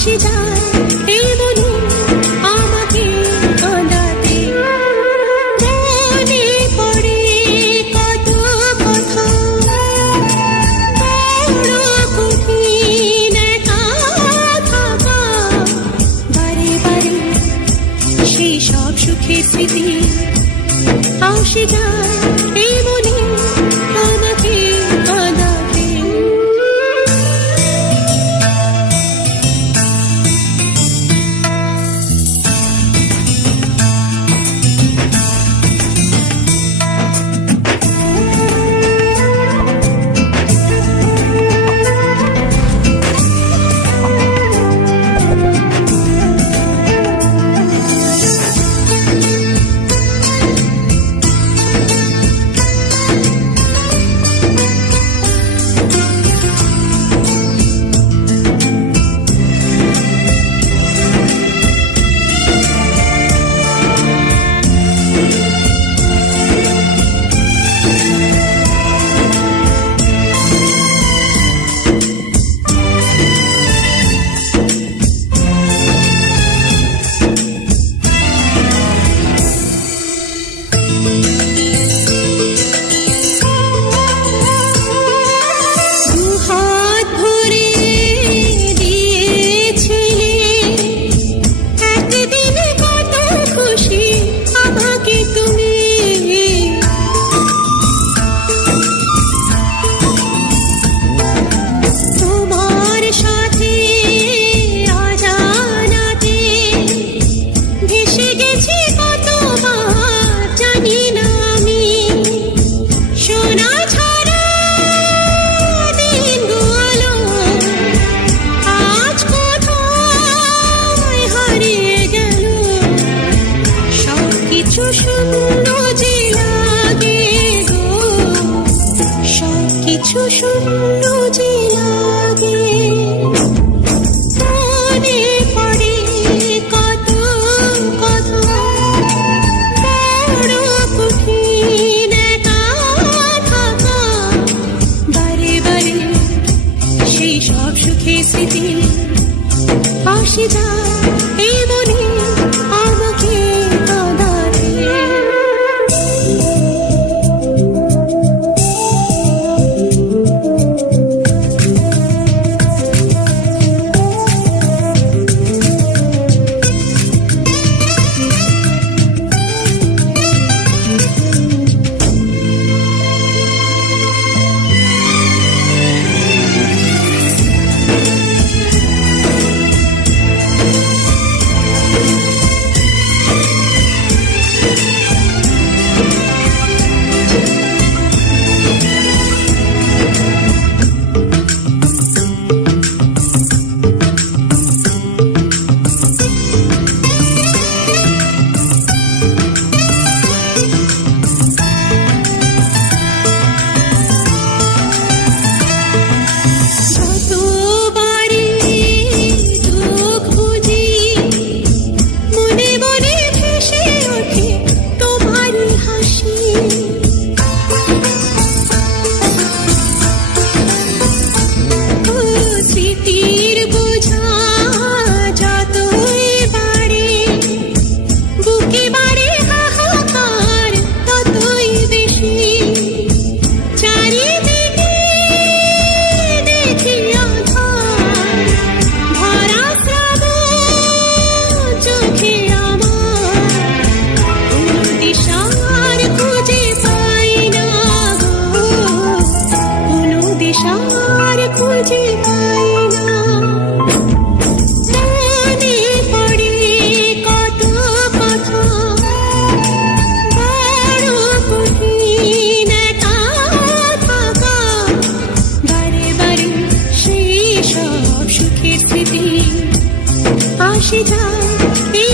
しち。কিছু শূন্য যে লাগে মনে পড়ে কত কত বড় কঠিন থাকা বারে বারে সেই সব সুখে স্মৃতি আসে যায় সব সুখের স্মৃতি আসে যায়